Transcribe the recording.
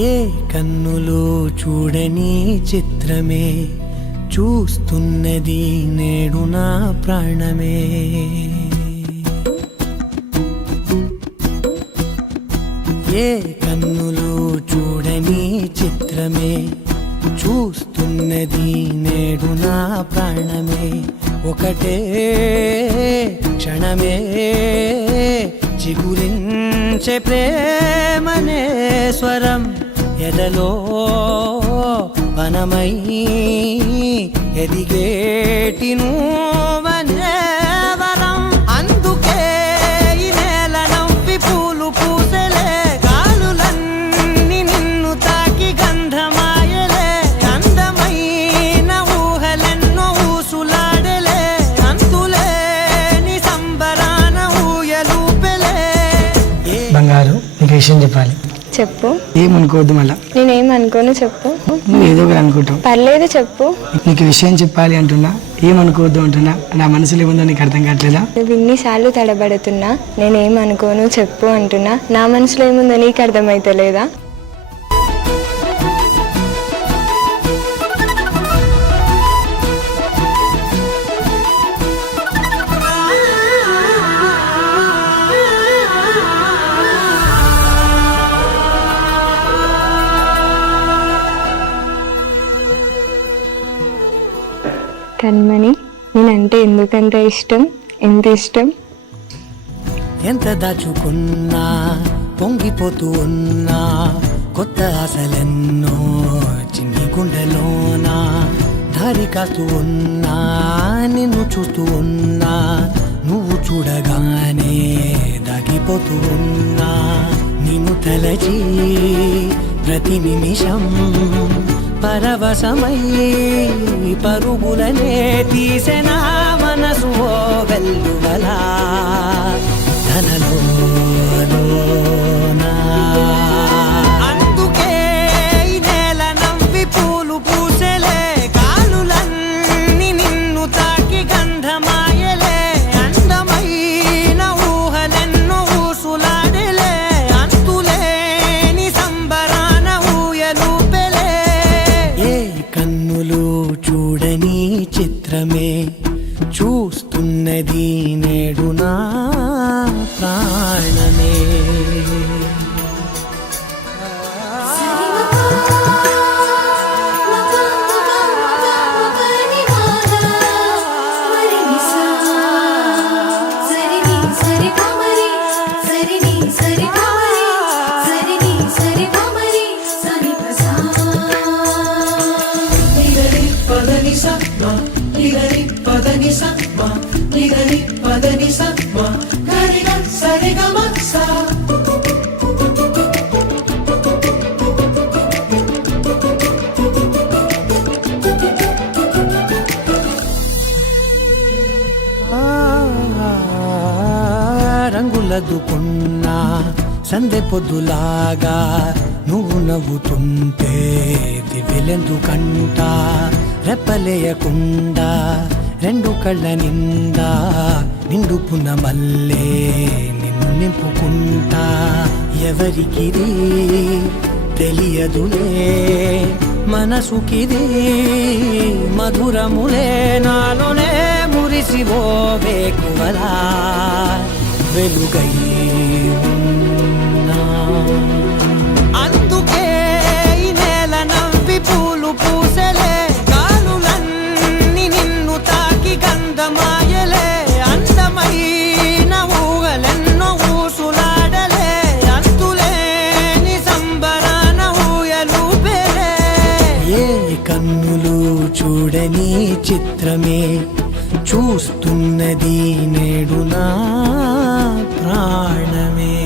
ఏ కన్నులు చూడని చిత్రమే చూస్తున్నది నేడు నా ప్రాణమే. ఏ కన్నులు చూడని చిత్రమే చూస్తున్నది నేడు నా ప్రాణమే. ఒకటే క్షణమే చిగురించే ప్రేమనే స్వరం ఎదలో వనమై ఎదిగేటి నువ్వనే వరం. అందుకే ఈ నేల నవ్వి పూలు పూసలే, గాలులన్నీ నిన్ను తాకి గంధమాయలే. అందమైన ఊహలెన్నో ఊసులాడలే, అంతులేని సంబరాన ఊయలూపెలే. బంగారు, నీకు విషయం చెప్పాలి. చెప్పు. ఏమనుకోవద్దు మళ్ళా. నేనేమనుకోను, చెప్పు. నువ్వు ఏదో ఒకటి అనుకుంటావు. పర్లేదు, చెప్పు. నీకు విషయం చెప్పాలి అంటున్నా, ఏమనుకోవద్దు అంటున్నా. నా మనసులో ఏముందో నీకు అర్థం కావట్లేదా? నువ్వు ఇన్నిసార్లు తడబడుతున్నా, నేనేమనుకోను చెప్పు అంటున్నా. నా మనసులో ఏముందో నీకు అర్థమైతలేదా? కన్మణి, నేనంటే ఎందుకంత ఇష్టం, ఎంత ఇష్టం? ఎంత దాచుకున్నా పొంగిపోతూ ఉన్నా, కొత్త ఆశలెన్నో చిన్ని గుండెలోనా దారి కాస్తూ ఉన్నా. నిన్ను చూస్తూ ఉన్నా, నువ్వు చూడగానే దాగిపోతూ ఉన్నా. నిన్ను తలచి ప్రతి నిమిషం పరవశమై పరుగులనే తీసెనా మనసు ఓ వెల్లువలా ధనలోనా. అందుకే ఈ నేల నవ్వి పూలు పూసలే, గాలులన్నీ నిన్ను తాకి గంధమాయలే. అందమైన ఊహలెన్నో ఊసులాడలే, అంతులేని సంబరాన ఊయలూపెలే. ఏ కన్నులు చూడని చిత్రమే చూస్తున్నది నేడు నా ప్రాణమే. రంగులదుకున్నా సందె పొద్దులాగా నువ్వు నవ్వుతుంటే దివ్యలెందుకంట. రెప్పలేయకుండా రెండు కళ్ళ నిండా నిండుకున్న మల్లే నిన్ను నింపుకుంటా. ఎవరికిది తెలియదులే మనసుకిది మధురములే, నాలోనే మురిసివో వేకువలా వెలుగై ఉన్నా. అందుకే ఈ నేల నవ్వి పూలు పూసలే, గాలులన్నీ నిన్ను తాకి గంధమాయలే. అందమైన ఊహలెన్నో ఊసులాడలే, అంతులేని సంబరాన ఊయలూపెలే. ఏ కన్నులు చూడని చిత్రమే చూస్తున్నది నేడు నా ప్రాణమే.